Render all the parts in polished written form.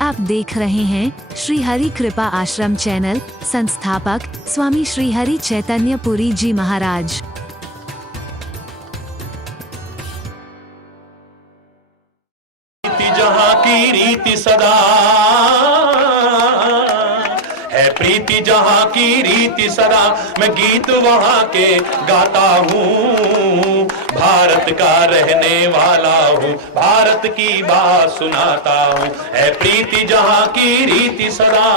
आप देख रहे हैं श्री हरि कृपा आश्रम चैनल। संस्थापक स्वामी श्री हरि चैतन्य पुरी जी महाराज। जहाँ की रीति सदा है, प्रीति जहाँ की रीति सदा, मैं गीत वहाँ के गाता हूँ। भारत का रहने वाला हूँ, भारत की बात सुनाता हूँ। है प्रीति जहाँ की रीति सदा,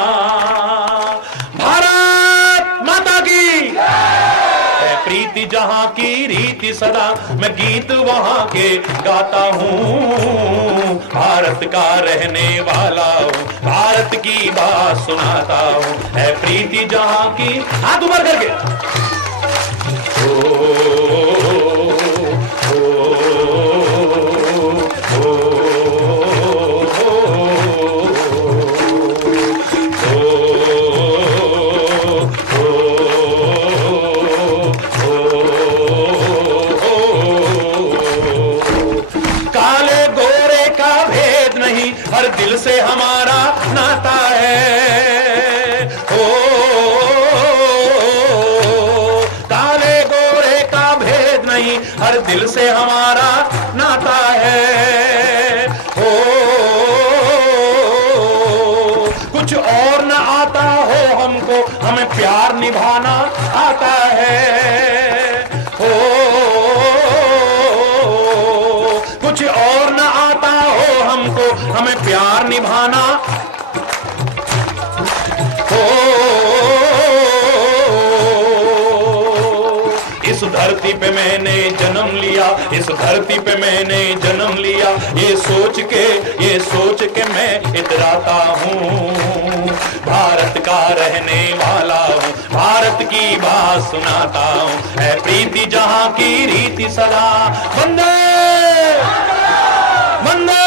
भारत माता की है प्रीति जहाँ की रीति सदा, मैं गीत वहाँ के गाता हूँ। भारत का रहने वाला हूँ, भारत की बात सुनाता हूँ। है प्रीति जहाँ की, हाथ ऊपर करके, हर दिल से हमारा नाता है। ओ काले गोरे का भेद नहीं, हर दिल से हमारा नाता है। ओ कुछ और न आता हो हमको, हमें प्यार निभाना आता है। ओ कुछ और न आता हो हमको, हमें प्यार निभाना। हो इस धरती पे मैंने जन्म लिया, इस धरती पे मैंने जन्म लिया, ये सोच के मैं इतराता हूँ। भारत का रहने वाला हूँ, भारत की बात सुनाता हूँ। है प्रीति जहाँ की रीति सदा, वंदे वंदे।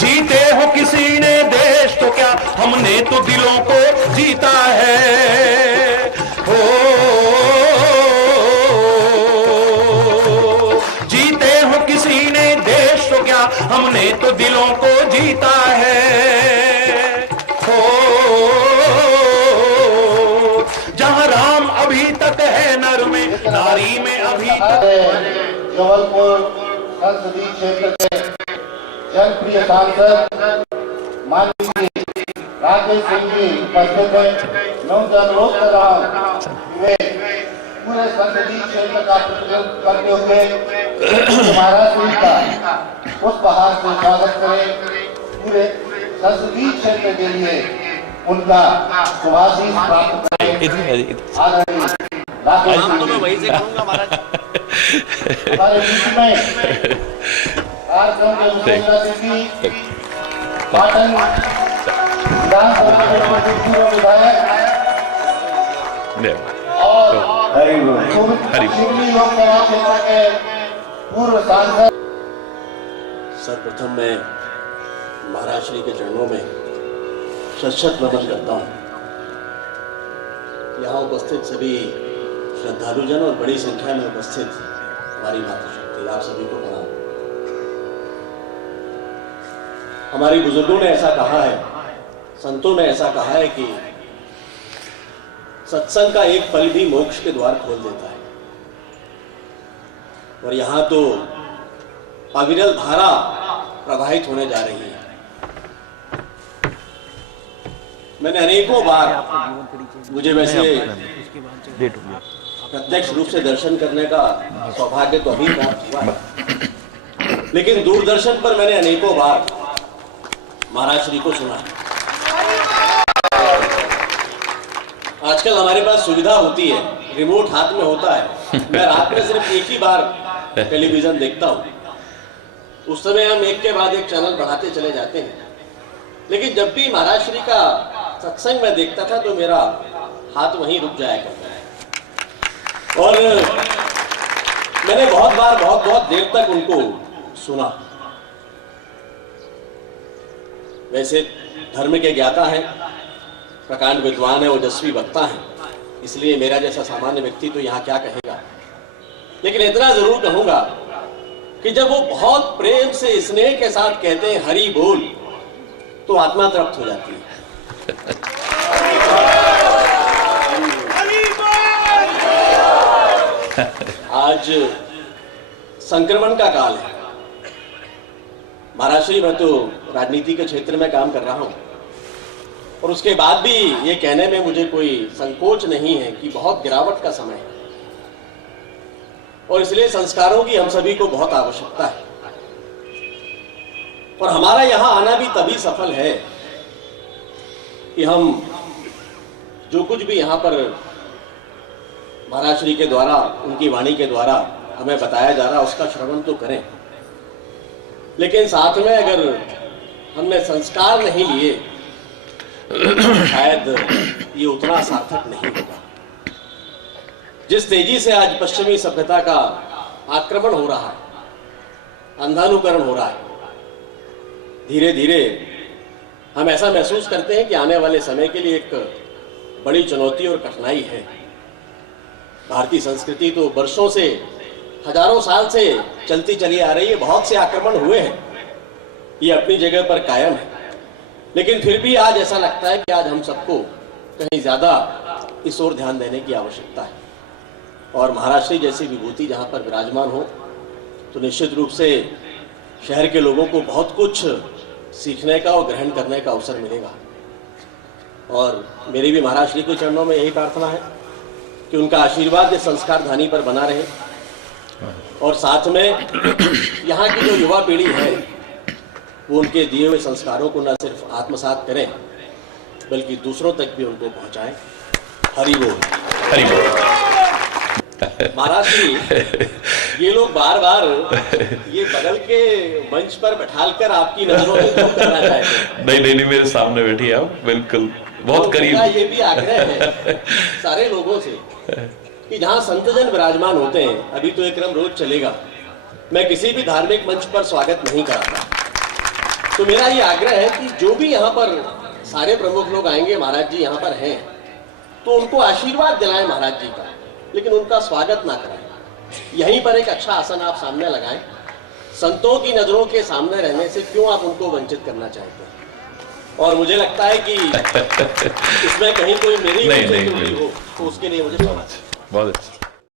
जीते हो किसी ने देश तो क्या, हमने तो दिलों को जीता है। हो जीते हो किसी ने देश तो क्या, हमने तो दिलों को जीता है। हो जहाँ राम अभी तक है नर में, नारी में अभी तक। जबलपुर संसदीय क्षेत्र के जनप्रिय सांसद माननीय राकेश सिंह जी उपस्थित हैं। मैं उनसे अनुरोध कर रहा हूँ कि वे पूरे संसदीय क्षेत्र का प्रतिनिधित्व करते हुए महाराष्ट्र का पुष्पहार से स्वागत करें। पूरे संसदीय क्षेत्र के लिए उनका शुभाशीष प्राप्त करें। आदरणीय राकेश सिंह जी हमारे बीच में कार्यक्रम के विशेष अतिथि पाटन विधानसभा के पूर्व विधायक और शिवली लोकसभा क्षेत्र के पूर्व सांसद। सर्वप्रथम मैं महाराज श्री के चरणों में शत नमन करता हूँ। यहाँ उपस्थित सभी श्रद्धालुजन और बड़ी संख्या में उपस्थित हमारी मातृशक्ति, आप सभी को प्रणाम। हमारे बुजुर्गों ने ऐसा कहा है, संतों ने ऐसा कहा है कि सत्संग का एक पल भी मोक्ष के द्वार खोल देता है। और यहाँ तो अविरल धारा प्रवाहित होने जा रही है। मैंने अनेकों बार, मुझे वैसे प्रत्यक्ष रूप से दर्शन करने का सौभाग्य तो अभी प्राप्त हुआ है, लेकिन दूरदर्शन पर मैंने अनेकों बार महाराज श्री को सुना। आजकल हमारे पास सुविधा होती है, रिमोट हाथ में होता है। मैं रात में सिर्फ एक ही बार टेलीविजन देखता हूँ। उस समय हम एक के बाद एक चैनल बढ़ाते चले जाते हैं। लेकिन जब भी महाराज श्री का सत्संग में देखता था तो मेरा हाथ वहीं रुक जाया करता है। और मैंने बहुत देर तक उनको सुना। वैसे धर्म के ज्ञाता हैं, प्रकांड विद्वान है, ओजस्वी वक्ता हैं, इसलिए मेरा जैसा सामान्य व्यक्ति तो यहाँ क्या कहेगा, लेकिन इतना जरूर कहूंगा कि जब वो बहुत प्रेम से स्नेह के साथ कहते हैं हरि बोल, तो आत्मा तृप्त हो जाती है। आज संक्रमण का काल है। महाराज श्री, मैं तो राजनीति के क्षेत्र में काम कर रहा हूं और उसके बाद भी ये कहने में मुझे कोई संकोच नहीं है कि बहुत गिरावट का समय है और इसलिए संस्कारों की हम सभी को बहुत आवश्यकता है। और हमारा यहां आना भी तभी सफल है कि हम जो कुछ भी यहां पर महाराज श्री के द्वारा, उनकी वाणी के द्वारा हमें बताया जा रहा, उसका श्रवण तो करें, लेकिन साथ में अगर हमने संस्कार नहीं लिए शायद ये उतना सार्थक नहीं होगा। जिस तेजी से आज पश्चिमी सभ्यता का आक्रमण हो रहा है, अंधानुकरण हो रहा है, धीरे धीरे हम ऐसा महसूस करते हैं कि आने वाले समय के लिए एक बड़ी चुनौती और कठिनाई है। भारतीय संस्कृति तो वर्षों से, हजारों साल से चलती चली आ रही है, बहुत से आक्रमण हुए हैं, ये अपनी जगह पर कायम है, लेकिन फिर भी आज ऐसा लगता है कि आज हम सबको कहीं ज्यादा इस ओर ध्यान देने की आवश्यकता है। और महाराज श्री जैसी विभूति जहां पर विराजमान हो तो निश्चित रूप से शहर के लोगों को बहुत कुछ सीखने का और ग्रहण करने का अवसर मिलेगा। और मेरी भी महाराज श्री के चरणों में यही प्रार्थना है कि उनका आशीर्वाद इस संस्कार धानी पर बना रहे और साथ में यहाँ की जो युवा पीढ़ी है वो उनके दिए हुए संस्कारों को न सिर्फ आत्मसात करें बल्कि दूसरों तक भी उनको पहुंचाएं। हरि बोल। हरि बोल। महाराज जी, ये लोग बार बार ये बगल के मंच पर बैठालकर आपकी नजरों में दूर करना चाहते हैं। नहीं, मेरे सामने बैठी आप, बिल्कुल बहुत करीब। ये भी आग्रह है सारे लोगों से कि जहाँ संतजन विराजमान होते हैं, अभी तो एक क्रम रोज चलेगा, मैं किसी भी धार्मिक मंच पर स्वागत नहीं कराता, तो मेरा ये आग्रह है कि जो भी यहाँ पर सारे प्रमुख लोग आएंगे, महाराज जी यहाँ पर हैं, तो उनको आशीर्वाद दिलाएं महाराज जी का, लेकिन उनका स्वागत ना कराएं। यहीं पर एक अच्छा आसन आप सामने लगाएं। संतों की नजरों के सामने रहने से क्यों आप उनको वंचित करना चाहते हैं? और मुझे लगता है कि इसमें कहीं कोई मेरी नहीं, हो तो उसके लिए मुझे क्षमा। बहुत अच्छा।